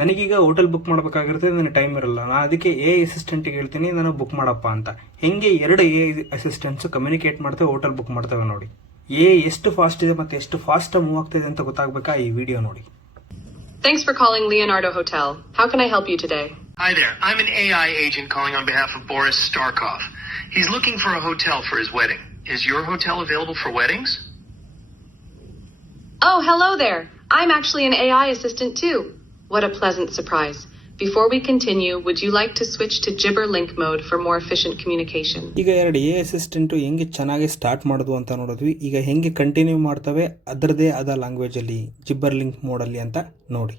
ನನಗೀಗ hotel book ಮಾಡಬೇಕಾಗಿರುತ್ತೆ, ನನಗೆ time ಇರಲ್ಲ. ನಾನು ಅದಕ್ಕೆ ಎ ಅಸಿಸ್ಟೆಂಟಿಗೆ ಹೇಳ್ತೀನಿ ನಾನು ಬುಕ್ ಮಾಡಪ್ಪ ಅಂತ. ಹೆಂಗೆ ಎರಡು ಎ ಅಸಿಸ್ಟೆಂಟ್ಸ್ ಕಮ್ಯುನಿಕೇಟ್ ಮಾಡ್ತೇವೆ, ಹೋಟೆಲ್ ಬುಕ್ ಮಾಡ್ತೇವೆ ನೋಡಿ. ಎಷ್ಟು ಫಾಸ್ಟ್ ಇದೆ ಮತ್ತು ಎಷ್ಟು ಫಾಸ್ಟ್ ಮೂವ್ ಆಗ್ತಿದೆ ಅಂತ ಗೊತ್ತಾಗಬೇಕಾ ಈ ವಿಡಿಯೋ ನೋಡಿ. Thanks for calling Leonardo Hotel. How can I help you today? Hi there. I'm an AI agent calling on behalf of Boris Starkov. He's looking for a hotel for his wedding. Is your hotel available for weddings? Oh, hello there. I'm actually an AI assistant too. What a pleasant surprise. Before we continue, would you like to switch to Gibber Link mode for more efficient communication? ಈಗ ಎರಡು A assistant ಹೆಂಗೆ ಚೆನ್ನಾಗಿ start ಮಾಡೋದು ಅಂತ ನೋಡಿದ್ವಿ. ಈಗ ಹೆಂಗೆ continue ಮಾಡ್ತವೆ ಅದರದೇ ಆದ ಲ್ಯಾಂಗ್ವೇಜಲ್ಲಿ ಜಿಬ್ಬರ್ ಲಿಂಕ್ ಮೋಡಲ್ಲಿ ಅಂತ ನೋಡಿ.